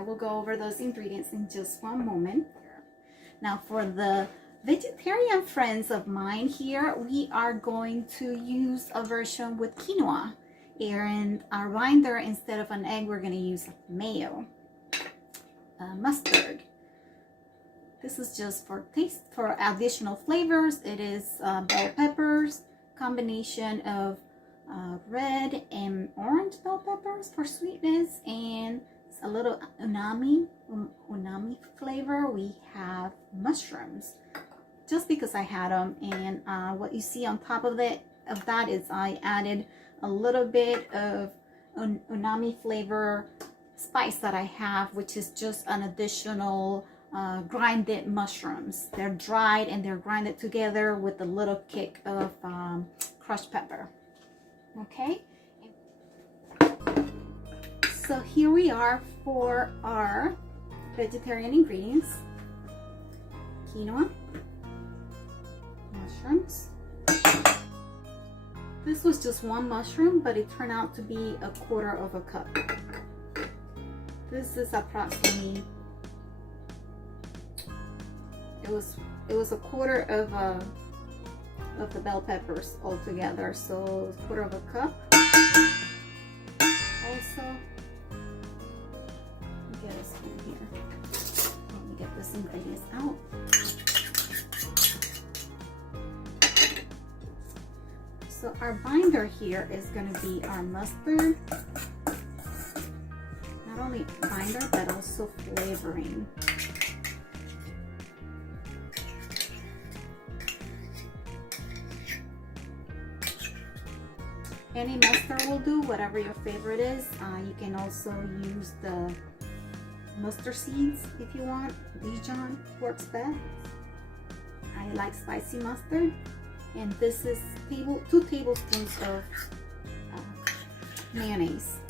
I will go over those ingredients in just one moment. Now for the vegetarian friends of mine here, we are going to use a version with quinoa. And our binder, instead of an egg, we're going to use mayo, mustard. This is just for taste, for additional flavors. It is bell peppers, combination of red and orange bell peppers for sweetness, and a little umami flavor. We have mushrooms, just because I had them, and what you see on top of that is I added a little bit of umami flavor spice that I have, which is just an additional grinded mushrooms. They're dried and they're grinded together with a little kick of crushed pepper. Okay, so here we are for our vegetarian ingredients: quinoa, mushrooms. This was just one mushroom, but it turned out to be a quarter of a cup. This is approximately, it was a quarter of the bell peppers altogether, so a quarter of a cup. Also, let me get a spoon here. Let me get this ingredients out. So our binder here is going to be our mustard. Not only binder, but also flavoring. Any mustard will do, whatever your favorite is. You can also use the mustard seeds if you want. Dijon works best. I like spicy mustard. And this is 2 tablespoons of mayonnaise.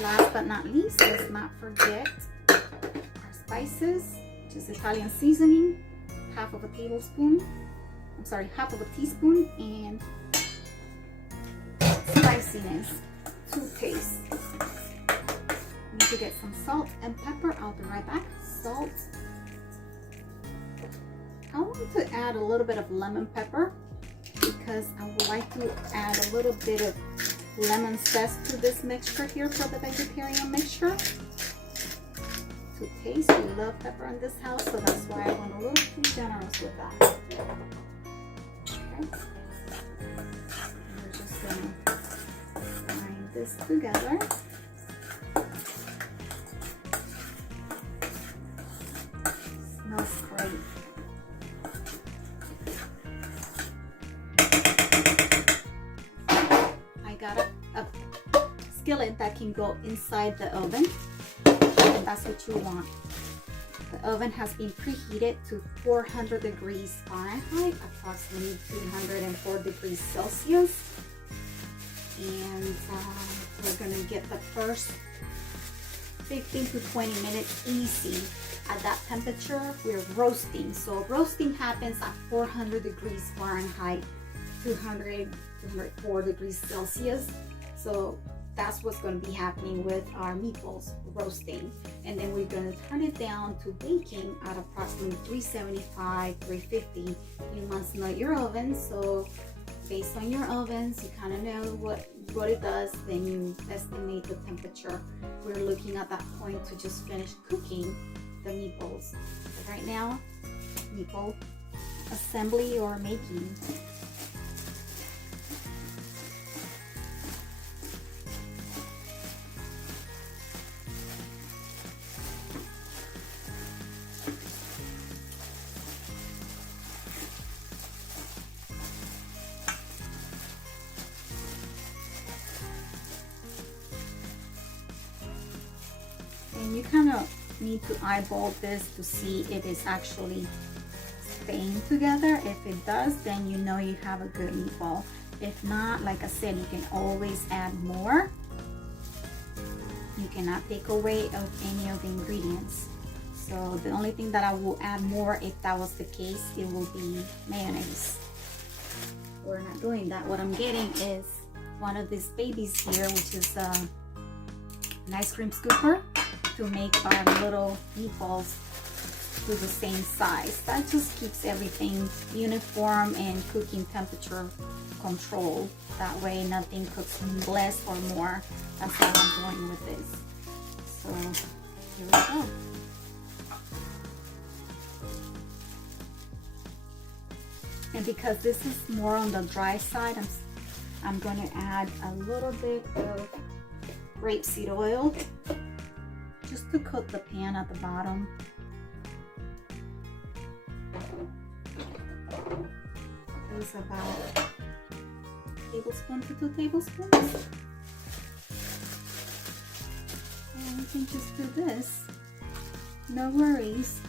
Last but not least, let's not forget our spices, which is Italian seasoning, half of a teaspoon, and spiciness to taste. You need to get some salt and pepper. I'll be right back. Salt. I want to add a little bit of lemon pepper because I would like to add a little bit of lemon zest to this mixture here for the vegetarian mixture. To taste, we love pepper in this house, so that's why I went a little too generous with that. Okay. We're just gonna grind this together. Smells great. Skillet that can go inside the oven, and that's what you want. The oven has been preheated to 400 degrees Fahrenheit, approximately 204 degrees Celsius, and we're gonna get the first 15 to 20 minutes easy at that temperature. We're roasting, so roasting happens at 400 degrees Fahrenheit, 204 degrees Celsius. So that's what's going to be happening with our meatballs roasting. And then we're going to turn it down to baking at approximately 375, 350. You must know your oven, so based on your ovens, you kind of know what it does, then you estimate the temperature. We're looking at that point to just finish cooking the meatballs. But right now, meatball assembly or making. And you kind of need to eyeball this to see if it's actually staying together. If it does, then you know you have a good meatball. If not, like I said, you can always add more. You cannot take away of any of the ingredients. So the only thing that I will add more, if that was the case, it will be mayonnaise. We're not doing that. What I'm getting is one of these babies here, which is an ice cream scooper, to make our little meatballs to the same size. That just keeps everything uniform and cooking temperature control. That way nothing cooks less or more. That's how I'm going with this. So here we go. And because this is more on the dry side, I'm going to add a little bit of rapeseed oil just to coat the pan at the bottom. It was about a tablespoon to 2 tablespoons. And we can just do this. No worries.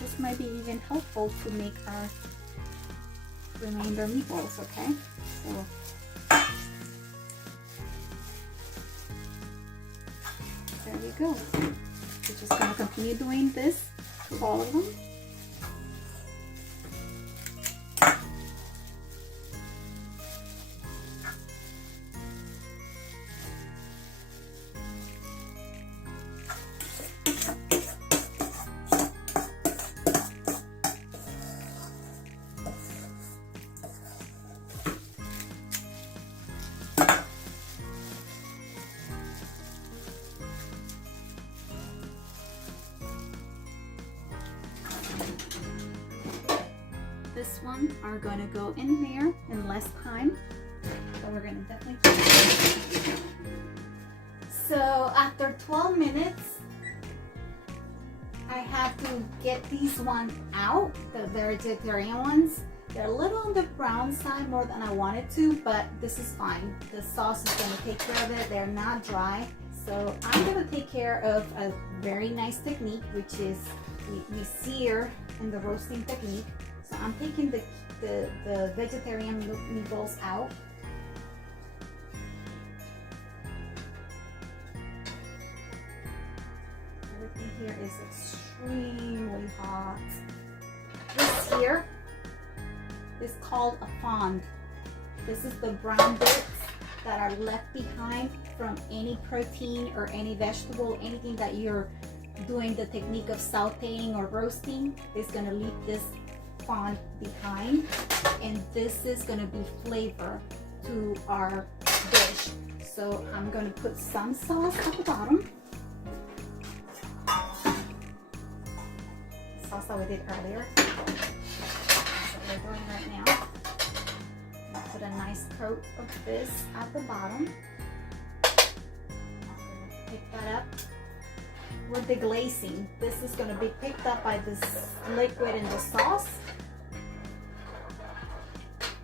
This might be even helpful to make our remainder meatballs, okay? So there we go. We're just gonna continue doing this to all of them. This one are going to go in there in less time, so we're going to definitely keep it. So after 12 minutes, I have to get these ones out, the vegetarian ones. They're a little on the brown side more than I wanted to, but this is fine. The sauce is going to take care of it. They're not dry. So I'm going to take care of a very nice technique, which is we sear in the roasting technique. So I'm taking the vegetarian meatballs out. Everything here is extremely hot. This here is called a fond. This is the brown bits that are left behind from any protein or any vegetable, anything that you're doing the technique of sauteing or roasting is going to leave this fond behind, and this is going to be flavor to our dish. So I'm going to put some sauce at the bottom, sauce that we did earlier. That's what we're doing right now. I'll put a nice coat of this at the bottom. I'm going to pick that up with the glazing. This is going to be picked up by this liquid in the sauce.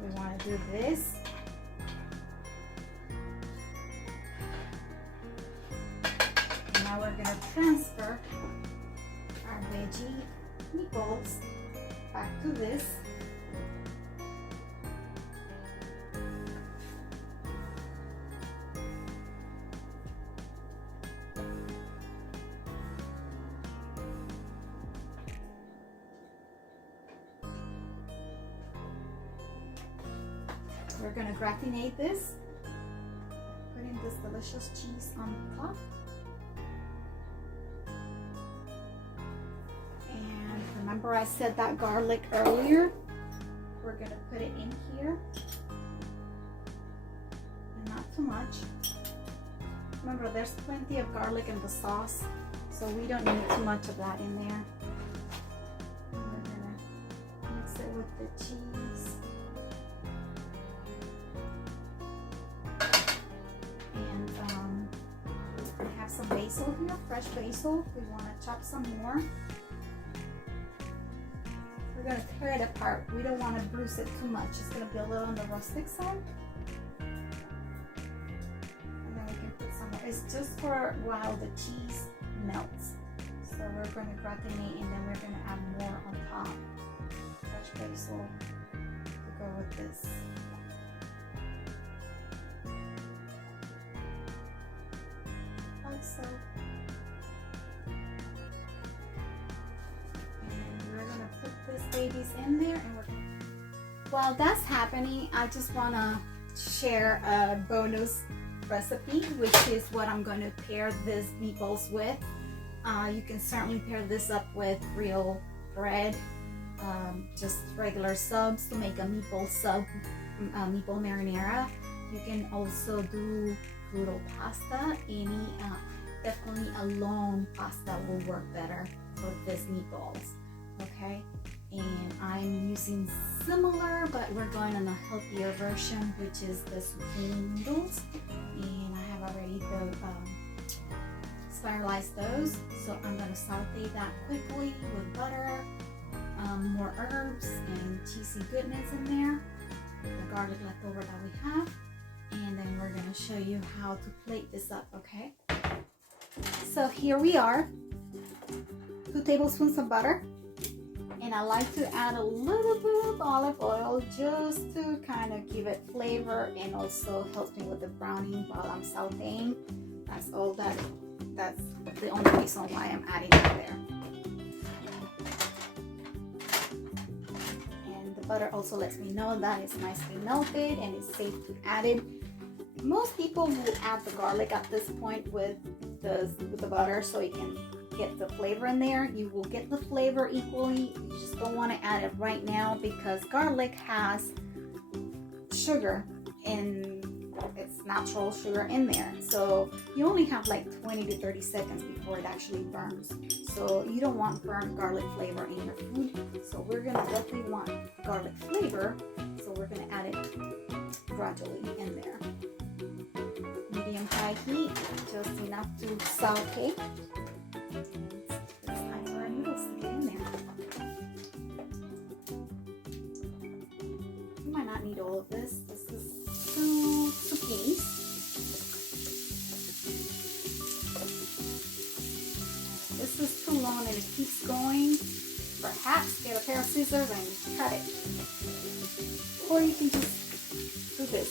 We want to do this. And now we're going to transfer our veggie meatballs back to this. We're going to gratinate this, putting this delicious cheese on top. And remember I said that garlic earlier? We're going to put it in here, and not too much. Remember, there's plenty of garlic in the sauce, so we don't need too much of that in there. And we're going to mix it with the cheese. Some basil here, fresh basil. We want to chop some more. We're going to tear it apart. We don't want to bruise it too much. It's going to be a little on the rustic side. And then we can put some more. It's just for while the cheese melts. So we're going to gratinate, and then we're going to add more on top. Fresh basil to go with this. So, and we're gonna put these babies in there, and while that's happening, I just wanna share a bonus recipe, which is what I'm going to pair this meatballs with. You can certainly pair this up with real bread, just regular subs to make a meatball sub, meatball marinara. You can also do crudo pasta. Definitely a long pasta will work better for this meatballs. Okay, and I'm using similar, but we're going on a healthier version, which is the zucchini noodles, and I have already sterilized those, so I'm going to saute that quickly with butter, more herbs and cheesy goodness in there, the garlic leftover that we have, and then we're going to show you how to plate this up. Okay, so here we are, 2 tablespoons of butter, and I like to add a little bit of olive oil just to kind of give it flavor and also help me with the browning while I'm sauteing. That's the only reason why I'm adding it there. And the butter also lets me know that it's nicely melted and it's safe to add it. Most people will add the garlic at this point with the butter so you can get the flavor in there. You will get the flavor equally. You just don't want to add it right now because garlic has sugar and it's natural sugar in there. So you only have like 20 to 30 seconds before it actually burns. So you don't want burnt garlic flavor in your food. So we're gonna definitely want garlic flavor. So we're gonna add it gradually in there. Medium-high heat, just enough to saute. It's time for our noodles to get in there. You might not need all of this. This is 2 zucchinis. This is too long and it keeps going. Perhaps get a pair of scissors and cut it. Or you can just do this.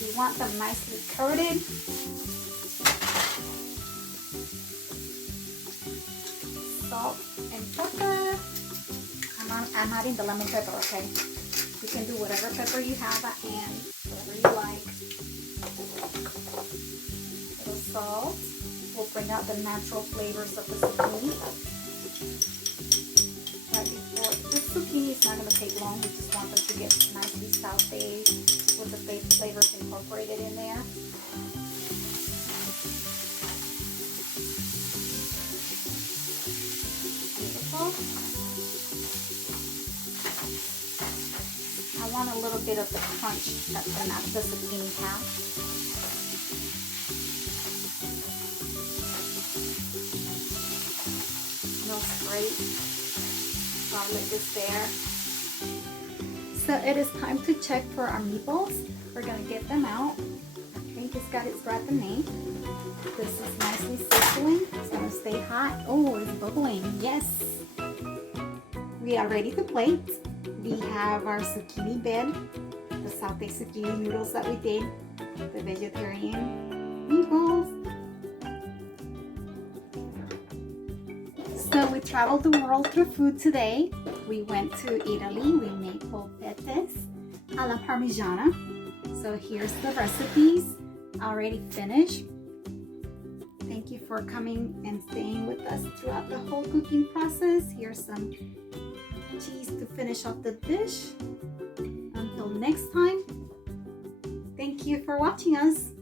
You want them nicely coated. Salt and pepper. I'm adding the lemon pepper, okay? You can do whatever pepper you have at hand, whatever you like. A little salt will bring out the natural flavors of the zucchini. Right before, this zucchini is not going to take long. We just want them to get nicely sauteed with the flavors incorporated in there. Beautiful. I want a little bit of the crunch that the zucchini has. Smells great. Garlic is there. So it is time to check for our meatballs. We're going to get them out. I think it's got its right name. This is nicely sizzling. It's going to stay hot. Oh, it's bubbling. Yes. We are ready to plate. We have our zucchini bed, the sauteed zucchini noodles that we did, the vegetarian meatballs. So we traveled the world through food today. We went to Italy. We made polpettes alla parmigiana. So here's the recipes already finished. Thank you for coming and staying with us throughout the whole cooking process. Here's some cheese to finish off the dish. Until next time, thank you for watching us.